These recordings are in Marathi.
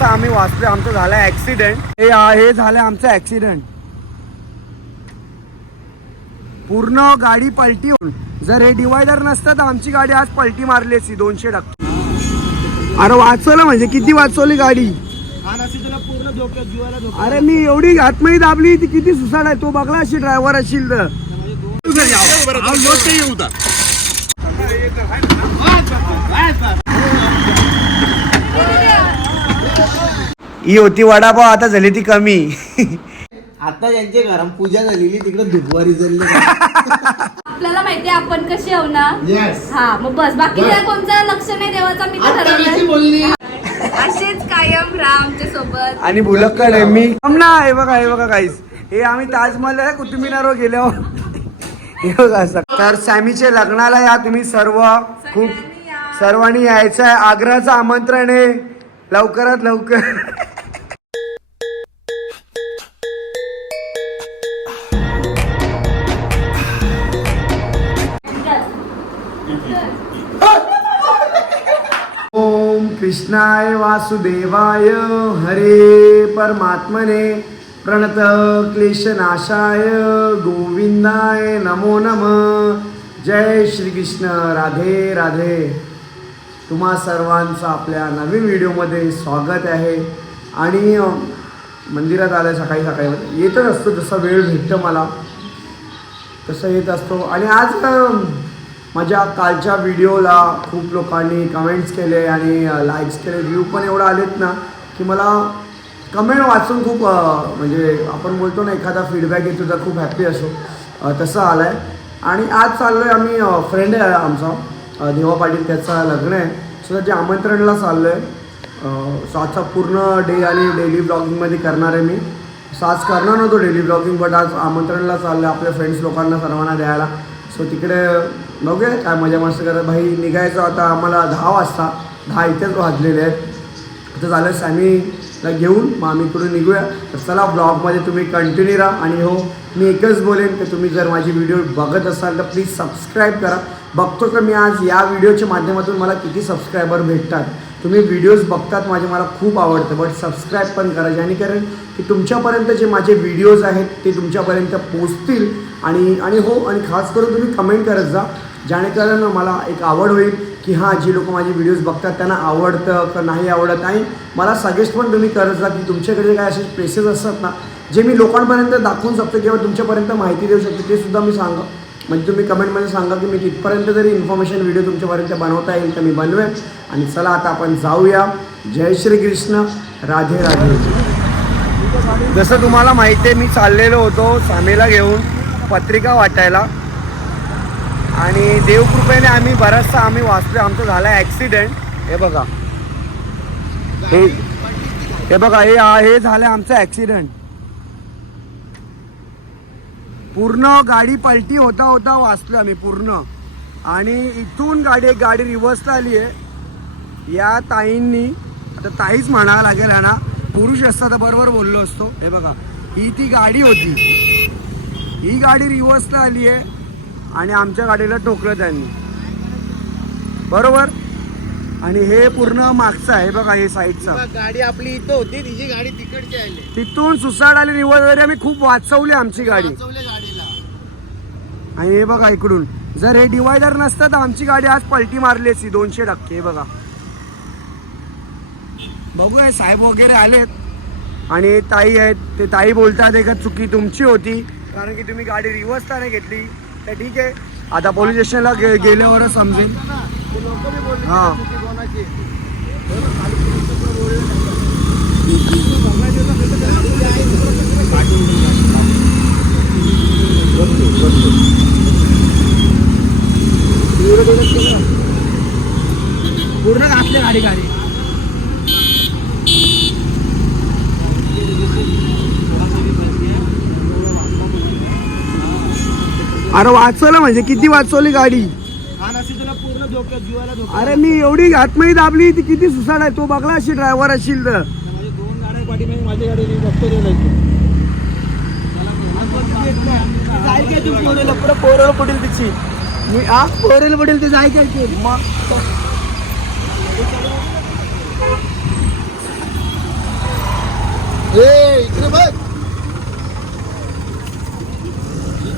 बराचसा आम्ही वाचलोय आमचं झालं ऍक्सिडेंट हे हे झालं आमचं ऍक्सिडेंट पूर्ण गाडी पलटी होऊन. जर हे डिवायडर नसतं तर आमची गाडी आज पलटी मारली असती दोनशे टक्के. अरे वाचवलं म्हणजे किती वाचवली गाडी? अरे मी एवढी आतमध्ये दाबली ती किती सुसाड आहे. तो बघला अशी ड्रायव्हर असेल तर. ही होती वडापाव आता झाली ती कमी. आता त्यांच्या घरात पूजा झालेली तिकडे दुधवारी झाली आपल्याला माहितीये आपण कशी आहो ना? येस हा मग बस. बाकी कोणतं लक्ष नाही देवाचा मी बोलली? असेच कायम राहा आमच्यासोबत आणि भुलक्कड आहे मी ना हे बघा हे बघा काहीच हे आम्ही ताजमहल आहे कुतुब मिनारवर गेल्यावर हे बघा असं. तर सॅमीचे लग्नाला या तुम्ही सर्व. खूप सर्वांनी यायचं आहे आग्राचं आमंत्रण आहे. लवकरात लवकर कृष्णाय वासुदेवाय हरे परमात्मने प्रणत क्लेशनाशाय गोविंदाय नमो नम. जय श्रीकृष्ण. राधे राधे. तुम्हा सर्वांचं आपल्या नवीन व्हिडिओमध्ये स्वागत आहे. आणि मंदिरात आलं सकाळी सकाळी येतच असतो जसा वेळ भेटतं मला. तसं येत असतो. आणि आज माझ्या कालच्या व्हिडिओला खूप लोकांनी कमेंट्स केले आणि लाईक्स केले. व्ह्यू पण एवढं आलेत ना की मला कमेंट वाचून खूप म्हणजे आपण बोलतो ना एखादा फीडबॅक येतो तर खूप हॅप्पी असो तसं आलं आहे आणि आज चाललो आहे आम्ही फ्रेंड आहे आमचा देवा पाटील त्याचं लग्न आहे. सो त्याच्या आमंत्रणला चाललो आहे सो आजचा पूर्ण डे आणि डेली ब्लॉगिंगमध्ये करणार आहे मी. सो आज करणार नव्हतो डेली ब्लॉगिंग बट आज आमंत्रणला चाललं आहे आपल्या फ्रेंड्स लोकांना सर्वांना द्यायला. सो तिकडे बघूया काय मजा मस्त करत भाई निघायचं आता आम्हाला दहा वाजता. दहा इथेच वाजलेले आहेत. तर झालं सॅमीला घेऊन मग आम्ही इकडून निघूया. तर चला ब्लॉगमध्ये तुम्ही कंटिन्यू राहा. आणि हो मी एकच बोलेन की तुम्ही जर माझी व्हिडिओ बघत असाल तर प्लीज सबस्क्राईब करा. बघतो का मी आज या व्हिडिओच्या माध्यमातून मला किती सबस्क्रायबर भेटतात. तुम्ही व्हिडिओज बघतात माझे मला खूप आवडतं. बट सबस्क्राईब पण करा जेणेकरून की तुमच्यापर्यंत जे माझे व्हिडिओज आहेत ते तुमच्यापर्यंत पोचतील आणि आणि हो आणि खास करून तुम्ही कमेंट करत जा. जेणेकरून मला एक आवड होईल की हां जी लोक माझे व्हिडिओज बघतात त्यांना आवडतं का नाही आवडत? नाही मला सजेस्ट पण तुम्ही करत जा की तुमच्याकडे काय असे प्लेसेस असतात ना जे मी लोकांपर्यंत दाखवून शकतो किंवा तुमच्यापर्यंत माहिती देऊ शकतो ते सुद्धा मी सांगा म्हणजे तुम्ही कमेंटमध्ये सांगा की मी तिथपर्यंत जरी इन्फॉर्मेशन व्हिडिओ तुमच्यापर्यंत बनवता येईल तर मी बनवेन. आणि चला आता आपण जाऊया. जय श्री कृष्ण. राधे राधे. जसं तुम्हाला माहिती आहे मी चाललेलो होतो सामेला घेऊन पत्रिका वाटायला आणि देवकृपेने आम्ही बराचसा आम्ही वाचलो आमचं झालं ॲक्सिडेंट हे बघा. हे हे बघा हे हे झालं आमचं ॲक्सिडेंट पूर्ण गाडी पलटी होता होता वाचलो आम्ही पूर्ण. आणि इथून गाडी एक गाडी रिव्हर्सला आली आहे या ताईंनी आता ताईच म्हणावं लागेल ना पुरुष असता तर बरोबर बोललो असतो. हे बघा ही ती गाडी होती. ही गाडी रिव्हर्सला आली आहे आणि आमच्या गाडीला टोकलं त्यांनी. बरोबर? आणि हे पूर्ण मागचं आहे बघा हे साईडचं. गाडी आपली इथं होती तिची गाडी तिकडची आली. तिथून सुसाड आली रिव्हर्स वगैरे आम्ही खूप वाचवली आमची गाडी. आणि हे बघा इकडून. जर हे डिवायडर नसतं तर आमची गाडी आज पलटी मारली असती दोनशे टक्के हे बघा. बघूया साहेब वगैरे आलेत. आणि ताई आहेत ते ताई बोलतात आहे का चुकी तुमची होती. कारण की तुम्ही गाडी रिव्हर्स का नाही घेतली. तर ठीक आहे. आता पोलीस स्टेशनला गे गेल्यावरच समजेल. हा. पूर्ण घातले गाडी गाडी अरे वाचवलं म्हणजे किती वाचवली गाडी? पूर्ण जीवाला धोका अरे मी एवढी आतमध्ये दाबली ती किती सुसाड आहे. तो बघला अशी ड्रायव्हर असेल तर. माझे दोन गाड्या पाठीमागे माझी गाडी मी बघतो ते नाही काय काय तू पोरेल पुढं पोरेल पडेल तिची. मी आ? पोरेल पडेल ते? जायचं मग ए इकडे बघ.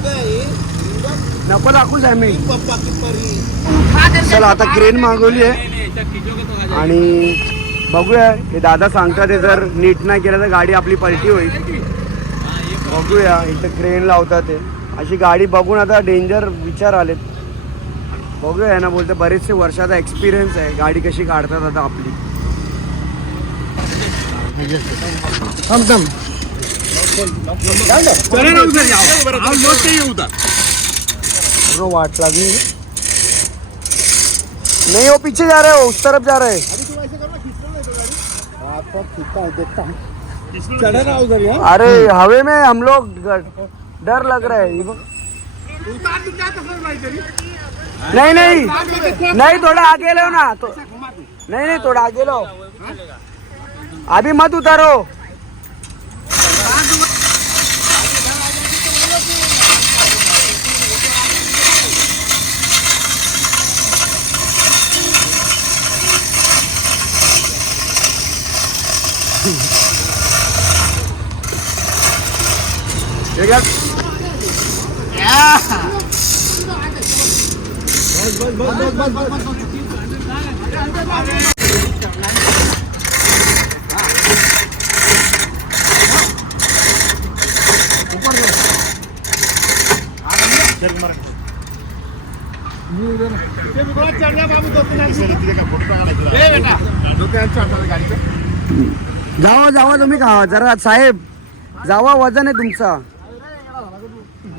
आहे. नको दाखवूच आहे मी. चला आता क्रेन मागवली आहे. आणि बघूया हे दादा सांगतात हे जर नीट नाही केलं तर गाडी आपली पलटी होईल. बघूया इथं क्रेन लावतात ते. अशी गाडी बघून आता डेंजर विचार आलेत. बघूया ना बोलते बरेचसे वर्षाचा एक्सपिरियन्स आहे. गाडी कशी काढतात आता आपली. थांब थांब रो वाट लगी। नहीं वो पीछे जा रहे हो उस तरफ़ जा रहे। हैं चढा ना उधर यार? अरे हवे में हम लोग डर लग रहा है. नहीं नहीं नहीं। थोड़ा आगे लो ना तो नहीं नहीं थोड़ा आगे लो। अभी मत उतारो। जावा जावा तुम्ही का? जरा साहेब जावा वजन आहे तुमचा.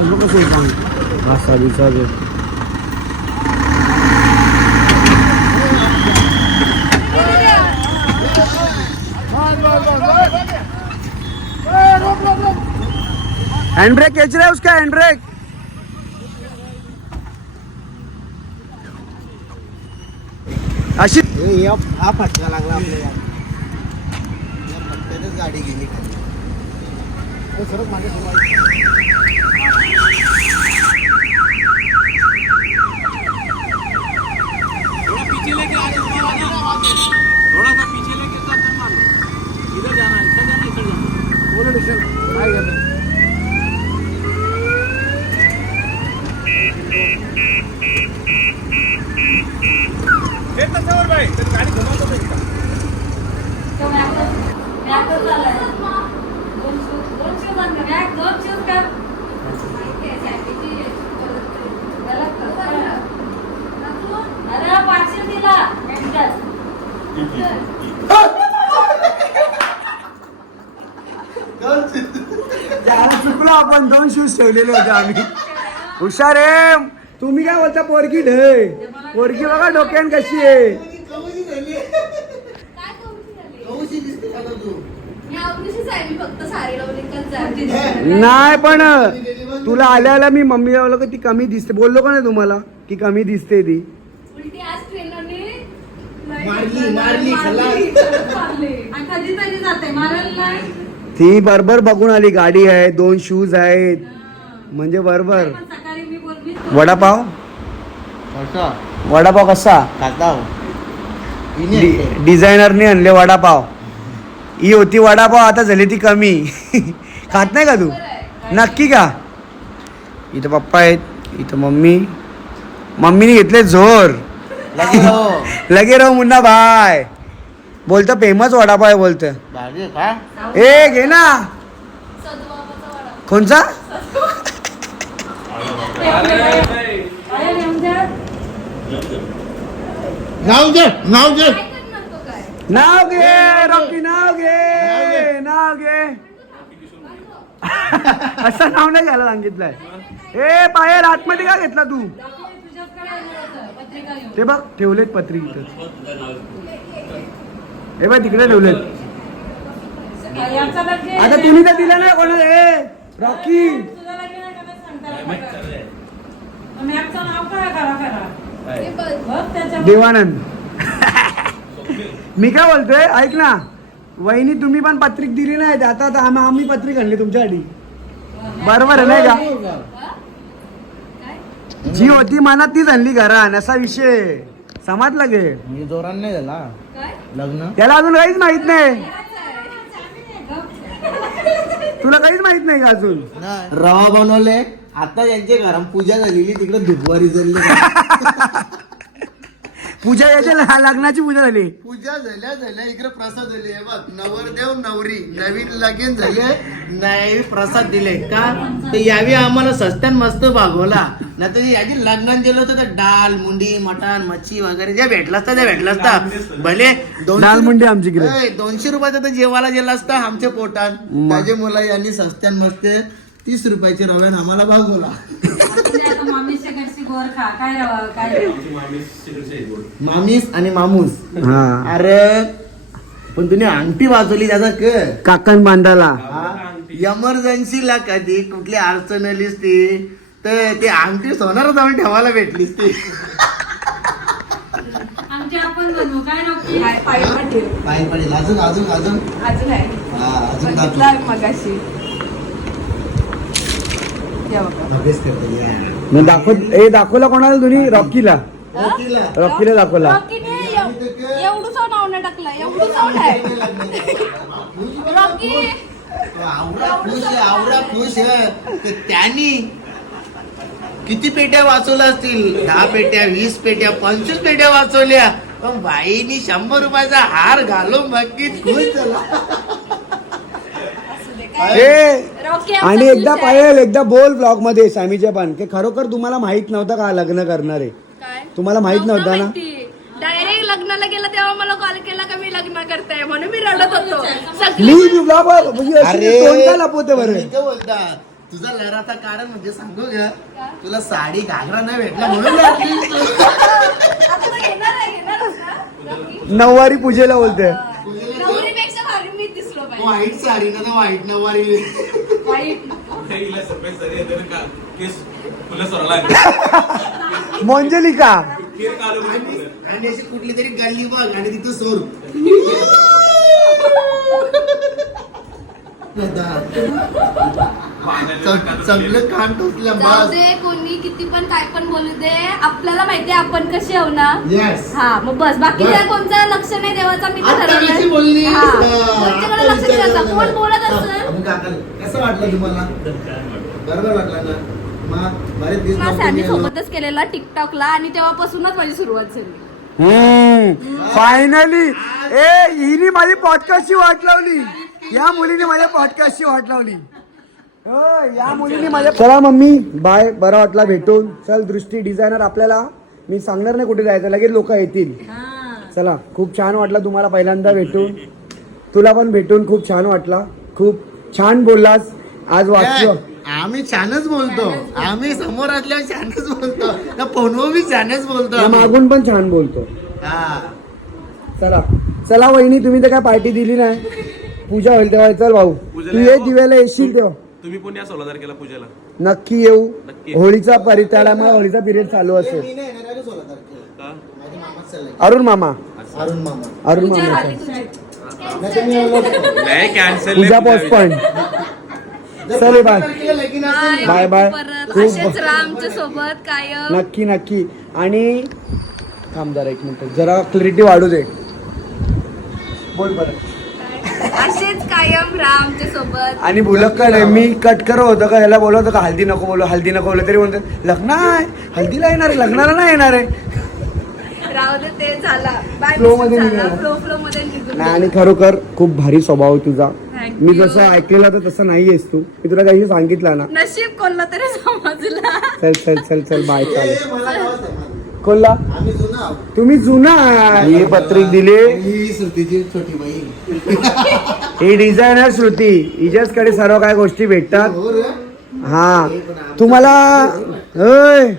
टायरांचा आवाज बघ कसं येतो असा दिसा जो हैंड ब्रेक खींच रहा है उसका हैंड ब्रेक अशी ए, या- हा फटका लागला आपल्याला या फटक्यातच गाडी गेली खाली ए, सरक मागे सरक. थोड़ा पीछे लेके आगे ऊपर आना थोड़ा सा पीछे लेके कर कर मार लो इधर जाना है इधर जाना है, इधर जाना है। तो मॅकच मॅकच झालाय दोन शूज दोन शूज आणले मॅक दोन शूज का माहिती आहे, सँडीची त्याला कसं आहे? अरे पाचशे दिला मिनिटात. त्याला चुकलो आपण दोन शूज ठेवलेले होते आम्ही. हुशार आहे. तुम्ही काय बोलता पोरगी ढय पोरगी बघा डोक्यान कशी आहे. नाही पण तुला आल्याला मी मम्मी लावलं का ती कमी दिसते. बोललो का नाही तुम्हाला की कमी दिसते ती? उलटी आज ट्रेनरने मारली, मारली, खलास. मारली. आणि कधीतरी जाते मारायला नाही. ती बरोबर बघून आली गाडी आहे दोन शूज आहेत. म्हणजे बरोबर. वडापाव? वडापाव कसा? हो. हिने डि- आणले. डिझायनरने आणले वडापाव. ही होती वडापाव आता झाली ती कमी. खात नाही का तू? नक्की का इथं पप्पा आहेत इथं मम्मी. मम्मीने घेतले जोर लगे. लगे राहू मुन्ना बाय बोलतं फेमस वडापाव आहे बोलतं? ए घे ना. कोणचा? नाव घे नाव घे. नाव घे रॉकी नाव घे नाव घे. असं नाव नाही घ्यायला सांगितलंय. ए बाहेर आतमध्ये का घेतला तू? ते बघ ठेवलेत पत्री इथं. हे बघ तिकडे ठेवलेत. आता तुम्ही तर दिलं नाही कोणा हे रॉकी. मॅपचं नाव काय करा करा बघ त्याच्या देवानंद मी काय बोलतोय ऐक ना वहिनी तुम्ही पण पत्रिक दिली नाही आता आता आम्ही आम्ही पत्रिक आणली तुमच्यासाठी बरोबर आहे नाही का जी होती मनात तीच आणली घरान असा विषय समजला गे मी जोरान नाही झाला काय लग्न त्याला अजून काहीच माहीत नाही तुला काहीच माहीत नाही का अजून रवा बनवले आता यांच्या घरात पूजा झालेली तिकडे दुधवारी झाली पूजा याच्या लग्नाची पूजा झाली. पूजा झाल्या झाल्या इकडे प्रसाद दिले. हे बघ नवरदेव नवरी. नवीन लगीन झाले. नवी प्रसाद दिले. का? तर यावी आम्हाला सस्त्यान मस्त भागवला. नाही तर याची लग्नात गेलो होतं तर डाल मुंडी मटण मच्छी वगैरे जे भेटलं असतं ते भेटलं असतं. भले दोनशे डाल मुंडी आमच्याकडे. ए, दोनशे रुपयाचं तर जेवायला गेला असता आमच्या पोटात. माझे मुलं यांनी सस्त्यान मस्त तीस रुपयाचे रव्यान आम्हाला भागवला. आता मामीच्या घरची गोर खा. काय रवा काय मामीस आणि मामूस. हा. अरे पण तुम्ही अंगठी वाजवली त्याचा क काकण बांधाला इमर्जन्सीला कधी कुठली अडचण आलीस ती? तर ते अंगठी सोनार जाऊन ठेवायला भेटलीस ती. आमचे आपण बनवू. काय नको पाय पडेल. अजून अजून अजून? अजून हा, अजून दाखव. मगाशी या बघा अभ्यास करते या. मग दाखव ए दाखवला कोणाला तुम्ही रॉकीला? रॉकीला. दाखवला. एवढं टाकलं एवढं रॉकी. आवडा खुश आवडा खुश त्यांनी किती पेट्या वाचवल्या असतील? दहा पेट्या वीस पेट्या पंचवीस पेट्या वाचवल्या. पण बाईनी शंभर रुपयाचा हार घालून बाकी खुश झाला. ए रॉकी आणि एकदा पायल एकदा बोल ब्लॉगमध्ये सॅमीच्या पण. की खरोखर तुम्हाला माहीत नव्हतं का लग्न करणार? आहे काय? तुम्हाला माहीत नव्हतं ना? डायरेक्ट लग्नाला गेला तेव्हा मला कॉल केला का मी लग्न करते म्हणून मी रडत होतो. मी सगळी ब्लॉग म्हणजे लपवते बरं? तुझा लहराचा कारण म्हणजे सांगू का? तुला साडी घागरा नाही भेटला म्हणून? नऊवारी पूजेला बोलते. वाईट साडी ना तर वाईट नवारी मोंजलिका. आणि अशी कुठली तरी गल्ली बघ आणि तिथं सोर चांगलं कान टोचल्या जाऊ बस. दे कोणी किती पण काय पण बोलू दे. आपल्याला माहितीये आपण कशी आहो ना? येस हा मग बस. बाकी बस. काय कोणतं? लक्ष नाही देवाचा मी तर आता ठरवलंय. कशी बोलली. हा. कोणत्याकडे द्यायचं कोण. बोलत असेल? मग काका, कसं वाटलं तुम्हाला? बरोबर वाटलं ना? मग बरेच दिवस माझ्या नव्हते सॅमी गेलो. सोबतच केलेला टिकटॉकला आणि तेव्हापासूनच माझी सुरुवात झाली. फायनली ए हिने माझी पॉडकास्टची वाट लावली. या मुलीने माझ्या पॉडकास्टची वाट लावली. या मुलीने माझ्या चला मम्मी बाय बरा वाटला भेटून. चल दृष्टी डिझायनर आपल्याला. मी सांगणार नाही कुठे जायचं लगेच लोक येतील. चला खूप छान वाटलं तुम्हाला पहिल्यांदा भेटून. तुला पण भेटून खूप छान वाटला. खूप छान बोललास. आज वाचलो. आम्ही छानच बोलतो. आम्ही समोर असल्यावर छानच बोलतो. फोनवर बी छानच बोलतो. मागून पण छान बोलतो. हा. चला. चला वहिनी तुम्ही तर काय पार्टी दिली नाही. पूजा होईल तेव्हा. चल भाऊ. तू ये. दिव्याला येशील तेव्हा. तुम्ही पण या सोळा तारखेला पूजेला. नक्की येऊ. नक्की. होळीचा परि त्या टायमाला होळीचा पिरियड चालू असेल. का. अरुण मामा. अरुण मामा. नाही कॅन्सल पूजा पोस्टपॉइंट चले बाय. बाय बाय परत खूप असेच राहा आमच्यासोबत कायम. नक्की नक्की. आणि थांब जरा एक मिनिट. जरा क्लॅरिटी वाढू दे. बोल परत. असेच कायम राहा आमच्यासोबत आणि बुलक्कड मी कट करत होतं का याला बोलत होतं का हल्दी नको बोलू हल्दी नको बोलू तरी म्हणतो लग्न आहे हल्दीला येणार आहे लग्नाला नाही येणार आहे. राहू दे ते झाला. बाय Flow मध्ये निघाला. फ्लो फ्लो मध्ये निघून नाही आणि खरोखर खूप भारी स्वभाव आहे तुझा. Thank me you. जसं ऐकलेलं तर तसं नाहीयेस तू. मी तुला काही सांगितलं ना. नशीब कोणला तरी समजला. चल चल चल चल बाय चालेल. मला गावात आहे, मला. कोणला आम्ही जुना आहोत. तुम्ही जुना ही पत्रिक दिली. ही श्रुतीची छोटी बहीण. ही डिझायनर श्रुती. हिच्याचकडे सर्व काय गोष्टी भेटतात. हो हा. तुम्हाला होय.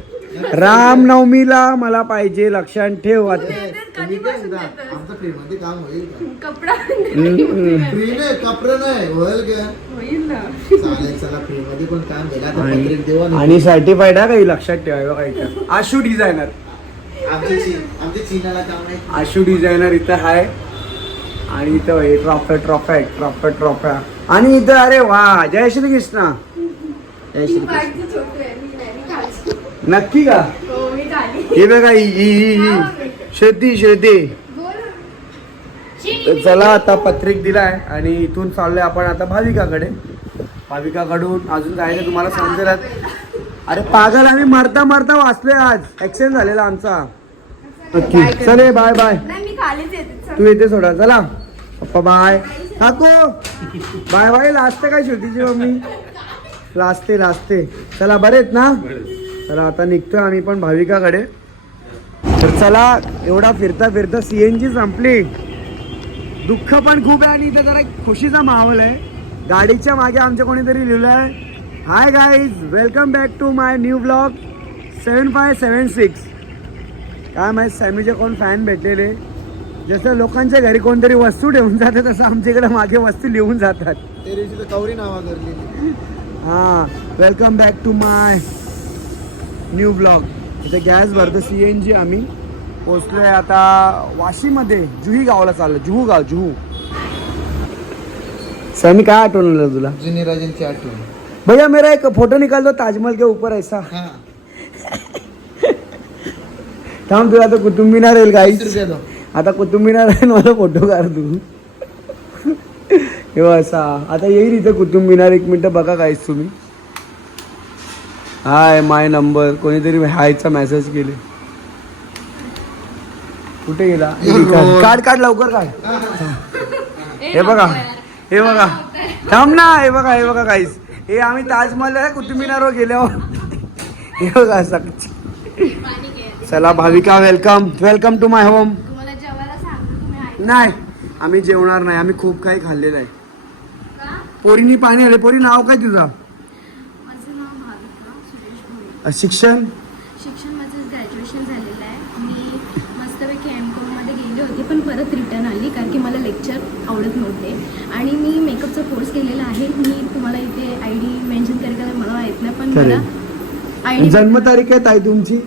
रामनवमीला मला पाहिजे लक्षात ठेव आता. आमचं फ्री मध्ये काम होईल का? कपडा हम्म. फ्री नाही कपडे नाही. होईल का? होईल ना. चालेल चला फ्री मध्ये पण काम केलं आता पत्रिक देऊ आणि सर्टिफाईड आहे काही लक्षात ठेवा बघा इथं? आशू डिझायनर आशू डिझायनर इथं आहे आणि इथं हे ट्रॉफे ट्रॉफ्या ट्रॉफे ट्रॉफ्या आणि इथं अरे वा जय श्री कृष्ण जय श्री कृष्ण नक्की का? हो हे बघा ही ही शेती शेती चला आता पत्रिक दिलाय आणि इथून चाललोय आपण आता भाविकाकडे. भाविकाकडून अजून जायचं तुम्हाला समजेल अरे पागल आम्ही मरता मरता वाचलोय आज. ऍक्सिडेंट झालेला आमचा. नक्की चले बाय बाय. तू येते सोडा चला. पप्पा बाय काकू बाय बाय लाजते काय शेवटीची मम्मी? लाजते लाजते. चला बरे आहेत ना? चला आता निघतोय आम्ही पण भाविकाकडे. तर चला एवढा फिरता फिरता सीएनजी संपली. दुःख पण खूप आहे आणि इथे जरा एक खुशीचा माहोल आहे. गाडीच्या मागे आमच्या कोणीतरी लिहिलं आहे hi guys welcome back to my new blog seven five seven six काय माहीत सॅमीचे कोण फॅन भेटलेले? जसं लोकांच्या घरी कोणतरी वस्तू ठेवून जातात तसं आमच्या इकडे मागे वस्तू लिहून जातात. कवरी नावा करली हां welcome back to my new blog इथे गॅस भरतो सी एन जी आम्ही. पोचलोय आता वाशीमध्ये जुही गावाला चाललो जुहू गाव जुहू. सॅमी काय आठवण तुला? जुनी राजांची आठवण. भैया मेरा एक फोटो निकाल दो ताजमहल के ऊपर ऐसा। हा। थांब तुला आता कुतुब मिनार येईल वीस गाई आता कुतुब मिनार आहे ना, मला फोटो काढ तू. हे असा. आता येईल इथे कुतुब मिनार एक मिनिट बघा काहीच तुम्ही. हाय माय नंबर कोणीतरी हायचा मेसेज केले. कुठे गेला. काढ काढ लवकर काढ. हे बघा. हे बघा. थांब ना. हे बघा हे बघा काहीच हे आम्ही ताजमहल कुतुब मिनारवर गेल्यावर. हे चला Bhavika welcome welcome to my home. नाही आम्ही जेवणार नाही. आम्ही खूप काही खाल्लेलं आहे? पोरीनी पाणी आले पोरी नाव काय तुझं? माझं नाव भाविका सुरेश भोये अ, शिक्षण? शिक्षण माझं ग्रॅज्युएशन झालेलं आहे. मी मस्तपैकी एम कॉममध्ये गेले होते पण परत रिटर्न आली कारण की मला लेक्चर आवडत नव्हते. आणि मी मेकअपचा कोर्स केलेला आहे. मी तुम्हाला इथे आय डी मेन्शन करायला मला माहीत नाही पण. मला आय जन्मतारीख आहे ताई तुमची?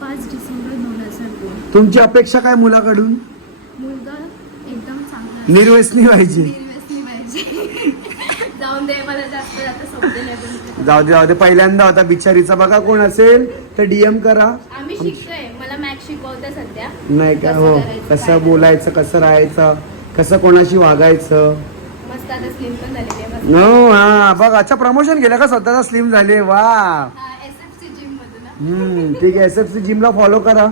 पाच डिसेंबर दोन हजार दोन तुमची अपेक्षा काय मुलाकडून? मुलगा एकदम चांगला निर्व्यसनी पाहिजे निर्व्यसनी पाहिजे जाऊन दे मला जास्त आता सोपते नाही पण जाऊ दे जाऊ दे. पहिल्यांदा होता बिचारीचा बघा कोण असेल तर डीएम करा. आम्ही शिकतोय. मला मॅथ शिकवते सध्या. नाही का? हो. कसं बोलायचं कसं राहायचं? कसं कोणाशी वागायचं? मस्त आता स्लिम पण झालेली आहे मस्त. नो हा बघ अच्छा प्रमोशन केलं का? स्वतःचा स्लिम झाले वा. एस एफ सी जिम मधून ना. हम्म, ठीक आहे. एस एफ सी जिमला फॉलो करा.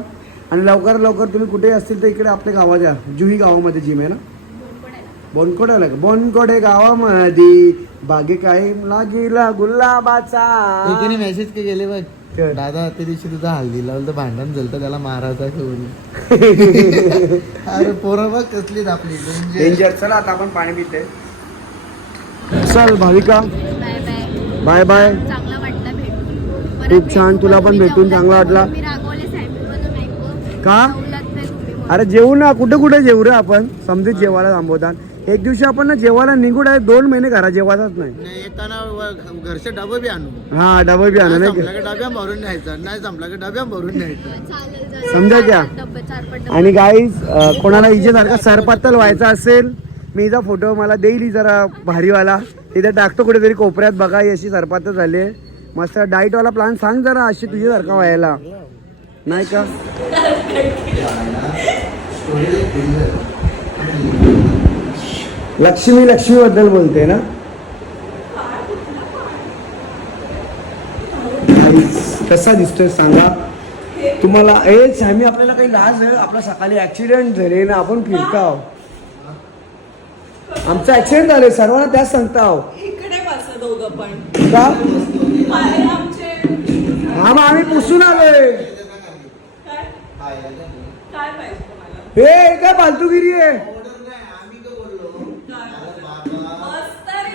आणि लवकर लवकर तुम्ही कुठे असतील तर इकडे आपल्या गावात या जुही गावामध्ये जिम आहे ना? बोनकोड्याला. का? बोनकोडे गावामध्ये. बागेकाईमला गेला गुलाबाचा. एकीने मेसेज के गेले बघ? दादा त्या दिवशी तुझा हल्दी लावलं तर भांडण झालं तर त्याला मारायचा ठेवून अरे पोरं बघ कसलीच आपली डेंजर चला आता आपण पाणी पिते चल Bhavika. Bye bye. Bye bye. चांगला वाटला भेटून. परत खूप छान, भेटू. तुला पण तुम्ही भेटून चांगला वाटला. रागवले. का? जेवलात नाही तुम्ही म्हणून. अरे जेवू ना. कुठे कुठे जेवू रे आपण? समजेत जेवायला थांबवतात. एक दिवशी आपण ना जेवायला निघू आहे दोन महिने घरात जेवायच नाही. नाही येताना व- घरचे डबे बी आणू. हा डबा बी आणा नाही नाही संपला का डब्या भरून न्यायचा? नाही संपला का डब्या भरून न्यायचा. समजा क्या? आणि गाईज कोणाला हिजेसारखा सरपातल व्हायचा असेल मी हिचा फोटो मला देईल ही जरा भारीवाला. इथे टाकतो कुठेतरी कोपऱ्यात बघा ही अशी सरपातल झाली आहे. मस्त डाईटवाला प्लॅन सांग जरा अशी तुझ्यासारखा व्हायला. नाही का? लक्ष्मी लक्ष्मी बद्दल बोलते ना? कसा दिसतोय सांगा? तुम्हाला ए सॅमी आपल्याला काही लाज आहे? आपला सकाळी ऍक्सिडेंट झाले ना आपण फिरताव आमचा ऍक्सिडेंट झाले सर्वांना त्याच का? पाय आमचे हा मग आम्ही पुसून आलोय. हे काय फालतूगिरी आहे?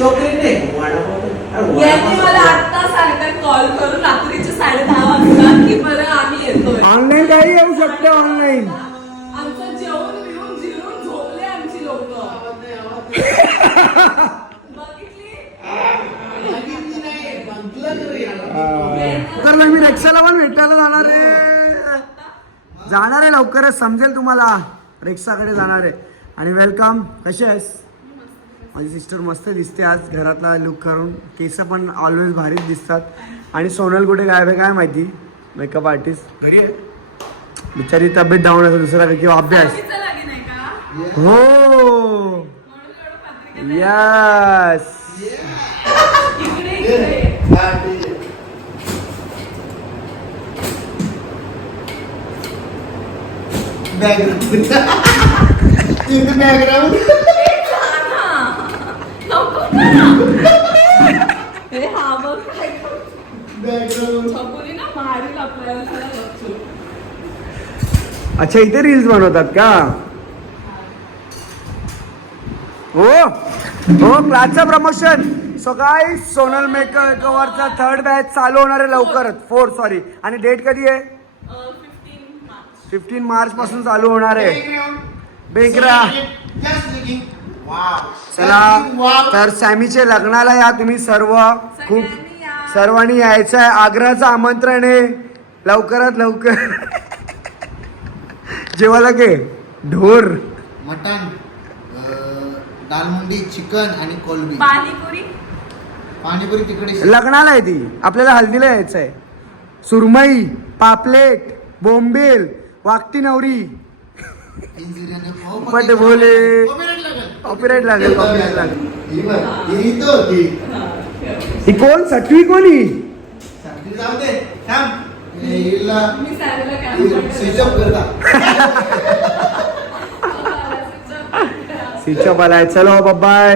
नाही वडापाव. अरे यांनी मला. आता सांगतात कॉल करून रात्रीचे साडे दहा वाजता की बरं आम्ही येतोय. ऑनलाईन काही येऊ शकते ऑनलाईन आमचं जेवण बिवून जिरून झोपले आमची लोक. तरी मी रेक्साला पण भेटायला जाणार आहे. जाणार आहे लवकरच समजेल तुम्हाला. रेक्साकडे जाणार आहे. आणि वेलकम कशी आहेस? माझी सिस्टर मस्त दिसते आज घरातला लुक करून. केस पण ऑलवेज भारीच दिसतात. आणि सोनल कुठे गायब आहे काय माहिती? मेकअप आर्टिस्ट घरी आहे. बिचारी तब्येत डाऊन आहे दुसरा काही किंवा अभ्यास. हो. यस इकडे इकडे. हा. हे हा बघ काय. छकुली ना मारील आपल्याला गपचूप. अच्छा इथे रील्स बनवतात का हो हो क्लासचं प्रमोशन सो काय सोनल मेकअपवरचा थर्ड बॅच चालू होणार आहे लवकरच फोर सॉरी आणि डेट कधी आहे अं, 15 मार्च. फिफ्टीन मार्च पासून चालू होणार आहे. बेकरा Just looking. चला. तर सॅमीचे लग्नाला या तुम्ही सर्व. खूप. सर्वांनी यायचं आहे आग्रहाचं आमंत्रण आहे. लवकरात लवकर. जेवायला घे. ढोर. मटन दालमुंडी चिकन आणि कोलबी. पाणीपुरी? पाणीपुरी तिकडे लग्नाला आहे ती. आपल्याला हल्दीला यायचं आहे सुरमई पापलेट बोंबेल वागती नवरी. पट बोले. कॉपीराईट लागेल कॉपीराईट लागेल. ही कोण? सटवी कोणी? स्विच ऑफ स्विच ऑफ आलाय. चलो bye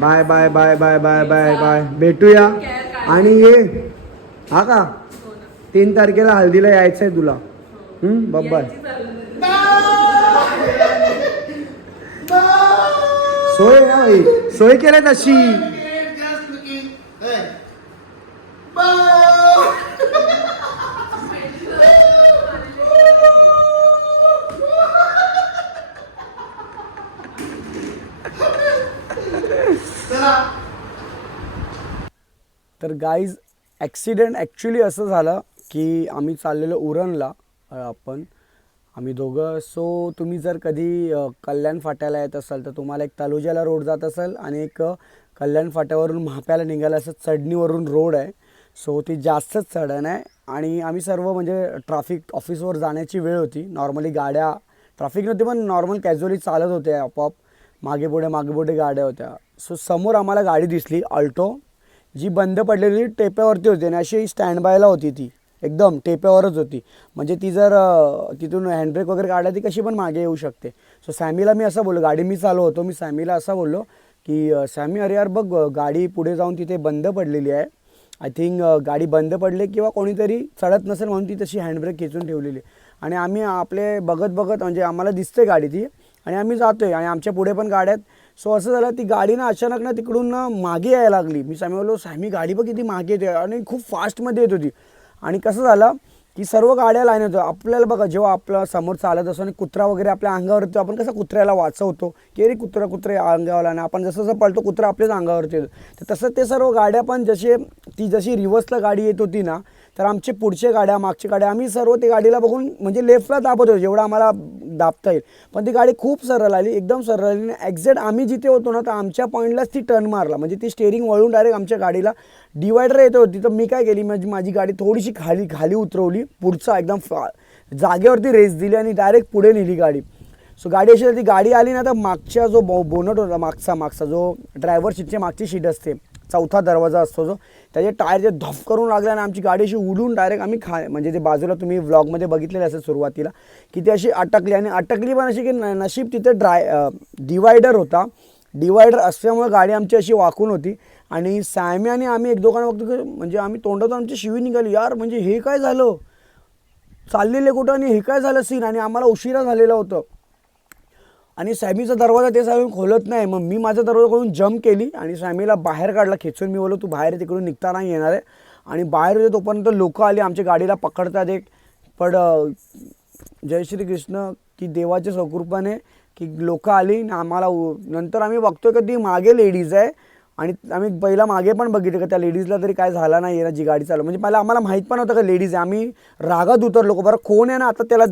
bye bye bye bye bye bye bye भेटूया. आणि ये हा का? तीन तारखेला हल्दीला यायचंय तुला. हम्म बाय सोय ना सोय केल्या तशी. तर गाईज ॲक्सिडेंट ॲक्च्युली असं झालं की आम्ही चाललेलो उरणला आपण. आम्ही दोघं. सो तुम्ही जर कधी कल्याण फाट्याला येत असाल तर तुम्हाला एक तलोजाला रोड जात असेल आणि एक कल्याण फाट्यावरून महाप्याला निघाला असं चढणीवरून रोड आहे. सो ती जास्तच चढण आहे. आणि आम्ही सर्व म्हणजे ट्रॅफिक ऑफिसवर जाण्याची वेळ होती. नॉर्मली गाड्या ट्रॅफिक नव्हती पण नॉर्मल कॅज्युअली चालत होत्या आपोआप. मागे पुढे मागे पुढे गाड्या होत्या. सो समोर आम्हाला गाडी दिसली अल्टो जी बंद पडलेली टेप्यावरती होती आणि अशी स्टँड बायला होती ती. एकदम टेप्यावरच होती. म्हणजे ती जर तिथून हँडब्रेक वगैरे काढला ती कशी पण मागे येऊ शकते. सो सॅमीला मी असं बोललो गाडी मी चालू होतो मी सॅमीला असं बोललो की सॅमी अरे यार बघ गाडी पुढे जाऊन तिथे बंद पडलेली आहे. आय थिंक गाडी बंद पडली किंवा कोणीतरी चढत नसेल म्हणून ती तशी हँडब्रेक खेचून ठेवलेली आणि आम्ही आपले बघत बघत म्हणजे आम्हाला दिसते गाडी ती आणि आम्ही जातोय आणि आमच्या पुढे पण गाड्या आहेत. सो असं झालं ती गाडी ना अचानक ना तिकडून ना मागे यायला लागली. मी सॅमी बोललो सॅमी गाडी बघ किती मागे येते. आणि खूप फास्टमध्ये येत होती. आणि कसं झालं की सर्व गाड्या लाईन होतो आपल्याला बघा जेव्हा आपलं समोर चालत असतो आणि कुत्रा वगैरे आपल्या अंगावर येतो आपण कसं कुत्र्याला वाचवतो की अरे कुत्रा कुत्रे अंगावर आणि आपण जसं जसं पळतो कुत्रा आपल्याच अंगावरती येतो. तर तसं ते सर्व गाड्या पण जसे ती जशी रिव्हर्सला गाडी येत होती ना तर आमचे पुढचे गाड्या मागच्या गाड्या आम्ही सर्व ते गाडीला बघून म्हणजे लेफ्टला दाबत होतो जेवढं आम्हाला दाबता येईल. पण ती गाडी खूप सरळ आली एकदम सरळ आली आणि एक्झॅक्ट आम्ही जिथे होतो ना तर आमच्या पॉईंटलाच ती टर्न मारला. म्हणजे ती स्टेअरिंग वळून डायरेक्ट आमच्या गाडीला डिवायडर येत होती. तर मी काय केली माझी माझी गाडी थोडीशी खाली खाली उतरवली पुढचा एकदम फा जागेवरती रेस दिली आणि डायरेक्ट पुढे नेली गाडी. सो गाडी अशी ती गाडी आली ना तर मागच्या जो बो बोनट होता मागचा मागचा जो ड्रायव्हर सीटच्या मागची सीट असते चौथा दरवाजा असतो जो त्याचे टायर जे धफ करून लागले आणि आमची गाडी अशी उडून डायरेक्ट आम्ही खा म्हणजे जे बाजूला तुम्ही व्लॉगमध्ये बघितलेले असेल सुरुवातीला की ती अशी अटकली आणि अटकली पण अशी की न- नशीब तिथे ड्राय डिवायडर होता. डिवायडर असल्यामुळे गाडी आमची अशी वाकून होती आणि सॅमी आणि आम्ही एक दोघांना बघतो की म्हणजे आम्ही तोंडातून आमची शिवी निघाली यार म्हणजे हे काय झालं? चाललेले कुठं आणि हे काय झालं सीन आणि आम्हाला उशिरा झालेलं होतं. आणि सॅमीचा दरवाजा ते सॅमी खोलत नाही. मग मी माझा दरवाजा खोलून जम्प केली आणि सॅमीला बाहेर काढला. खेचून मी बोललो तू बाहेर तिकडून निघता नाही येणार आहे. आणि बाहेर होते तोपर्यंत लोक आली आमच्या गाडीला पकडतात एक. पण जय श्री कृष्ण की देवाच्या स्वकृपाने की लोक आली आणि आम्हाला नंतर आम्ही बघतोय का ती मागे लेडीज आहे. आणि आम्ही पहिला मागे पण बघितलं का त्या लेडीजला तरी काय झाला नाही आहे ना जी गाडी चालू म्हणजे मला आम्हाला माहीत पण होतं का लेडीज आहे. आम्ही रागात उतरलो बरं कोण आहे ना? आता त्याला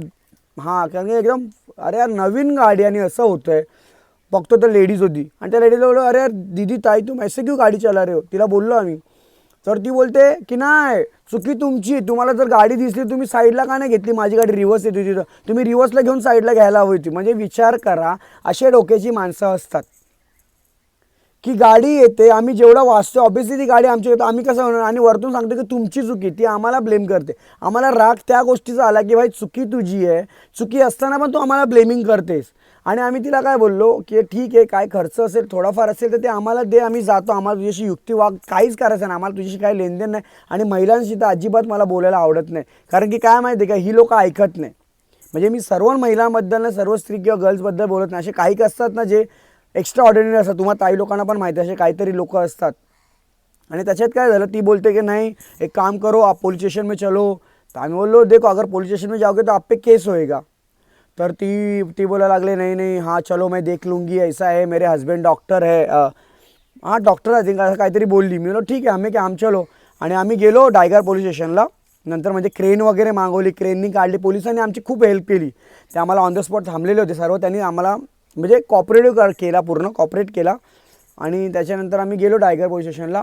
हां कारण की एकदम अरे यार नवीन गाडी आणि असं होतं आहे बघतो तर लेडीज होती. आणि त्या लेडीजला बोललो अरे यार दीदी ताई तू ऐसे क्यू गाडी चला रे हो? तिला बोललो आम्ही. तर ती बोलते की नाही चुकी तुमची. तुम्हाला जर गाडी दिसली तुम्ही साईडला का नाही घेतली? माझी गाडी रिवर्स येते तिथं. तुम्ही रिवर्सला घेऊन साईडला घ्यायला हवी होती. म्हणजे विचार करा असे डोक्याची माणसं असतात. की गाडी येते आम्ही जेवढं वाचतो ऑब्विसली ती गाडी आमची येतो आम्ही कसं म्हणणार आणि वरतून सांगतो की तुमची चुकी ती आम्हाला ब्लेम करते. आम्हाला राग त्या गोष्टीचा आला की भाई चुकी तुझी आहे. चुकी असताना पण तू आम्हाला ब्लेमिंग करतेस. आणि आम्ही तिला काय बोललो की ठीक आहे काय खर्च असेल थोडाफार असेल तर ते आम्हाला दे आम्ही जातो. आम्हाला तुझ्याशी युक्तिवाद काहीच करायचं नाही. आम्हाला तुझ्याशी काही लेनदेन नाही. आणि महिलांशी तर अजिबात मला बोलायला आवडत नाही. कारण की काय माहिती आहे का ही लोकं ऐकत नाही. म्हणजे मी सर्व महिलांबद्दल ना सर्व स्त्री किंवा गर्ल्सबद्दल बोलत नाही. असे काही काही असतात ना जे एक्स्ट्रा ऑर्डिनरी असतात. तुम्हाला ताई लोकांना पण माहिती असे काहीतरी लोक असतात. आणि त्याच्यात काय झालं ती बोलते की नाही एक काम करो आप पोलीस स्टेशन में चलो. तर आम्ही बोललो देखो अगर पोलीस स्टेशन में जाओगे तो आप पे केस होएगा. तर ती ती बोलायला लागले नाही नाही हां चलो मैं देख लूँगी ऐसा है मेरे हस्बैंड डॉक्टर है. हां डॉक्टर आय थिंक असं काहीतरी बोलली. मी बोलो ठीक आहे आम्ही की आम चलो. आणि आम्ही गेलो डायगर पोलीस स्टेशनला नंतर म्हणजे क्रेन वगैरे मागवली क्रेननी काढली. पोलिसांनी आमची खूप हेल्प केली. ते आम्हाला ऑन द स्पॉट थांबलेले होते. सर्व त्यांनी आम्हाला म्हणजे कॉपरेटिव्ह केला पूर्ण कॉपरेट केला. आणि त्याच्यानंतर आम्ही गेलो टायगर पोलीस स्टेशनला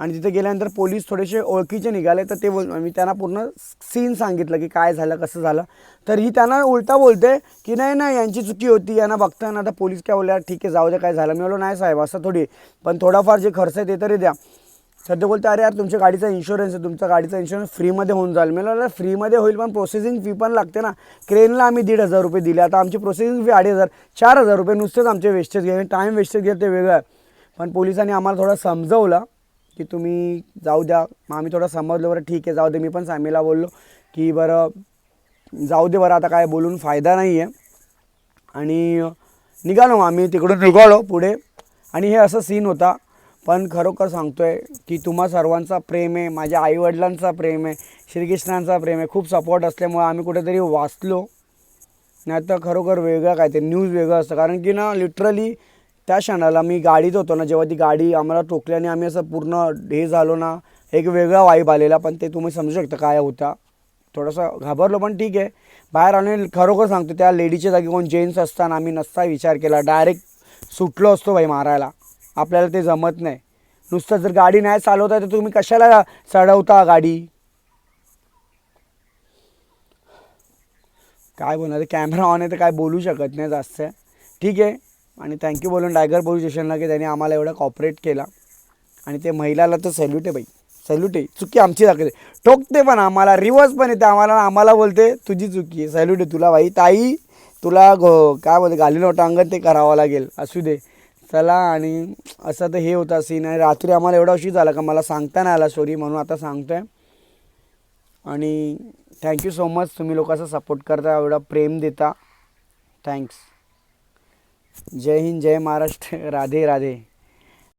आणि तिथे गेल्यानंतर पोलीस थोडेसे ओळखीचे निघाले तर ते बोल मी त्यांना पूर्ण सीन सांगितलं की काय झालं कसं झालं. तर ही त्यांना उलटा बोलते की नाही नाही यांची चुकी होती यांना बघताना आता पोलीस काय बोलल्या ठीक आहे जाऊ दे काय झालं. मी बोललो नाही साहेब असं थोडी पण थोडाफार जे खर्च आहे ते तरी द्या. सध्या बोलते अरे यार तुमच्या गाडीचा इन्शुरन्स आहे तुमचा गाडीचा इन्शुरन्स फ्रीमध्ये होऊन जाईल. मी म्हणलं फ्रीमध्ये होईल पण प्रोसेसिंग फी पण लागते ना. क्रेनला आम्ही दीड हजार रुपये दिले. आता आमची प्रोसेसिंग फी अडीच हजार चार हजार रुपये. नुसतेच आमचे वेस्टेज गेले टाईम वेस्टेज गेले ते वेगळं आहे. पण पोलिसांनी आम्हाला थोडं समजवलं की तुम्ही जाऊ द्या. मग आम्ही थोडं समजलं बरं ठीक आहे जाऊ दे. मी पण सामीला बोललो की बरं जाऊ दे बरं आता काय बोलून फायदा नाही आहे आणि निघालो मग आम्ही तिकडून निघालो पुढे. आणि हे असं सीन होता पण खरोखर सांगतोय की तुम्हा सर्वांचा प्रेम आहे माझ्या आईवडिलांचा प्रेम आहे श्रीकृष्णांचा प्रेम आहे. खूप सपोर्ट असल्यामुळे आम्ही कुठेतरी वाचलो. नाही तर खरोखर वेगळं काय ते न्यूज वेगळं असतं. कारण की ना लिटरली त्या क्षणाला मी गाडीत होतो ना जेव्हा ती गाडी आम्हाला टोकल्याने आम्ही असं पूर्ण हे झालो ना एक वेगळा वाईब आलेला. पण ते तुम्ही समजू शकता काय होता. थोडंसं घाबरलो पण ठीक आहे. बाहेर आणि खरोखर सांगतो त्या लेडीच्या जागी कोण जेंट्स असताना आम्ही नसता विचार केला. डायरेक्ट सुटलो असतो भाई मारायला. आपल्याला ते जमत नाही. नुसतं जर गाडी नाही चालवता तर तुम्ही कशाला चढवता गाडी? काय बोलणार? कॅमेरा ऑन आहे तर काय बोलू शकत नाही जास्त. ठीक आहे. आणि थँक्यू बोलून डायगर पोलीस स्टेशनला की त्यांनी आम्हाला एवढा कॉपरेट केला. आणि ते महिलाला तर सॅल्यूट आहे बाई. सॅल्यूट आहे. चुकी आमची दाखवते ठोकते पण आम्हाला. रिवर्स पण येते आम्हाला. आम्हाला बोलते तुझी चुकी आहे. सॅल्यूट आहे तुला बाई. ताई तुला गो काय बोलते? घालीन अंगण ते करावं लागेल. असू दे. चला आणि असं तर हे होता सीन आणि रात्री आम्हाला एवढा उशीर झाला का मला सांगता नाही आला स्टोरी म्हणून आता सांगतोय. आणि थँक्यू सो मच तुम्ही लोकांचा सपोर्ट करता एवढा प्रेम देता. थँक्स जय हिंद जय महाराष्ट्र. राधे राधे.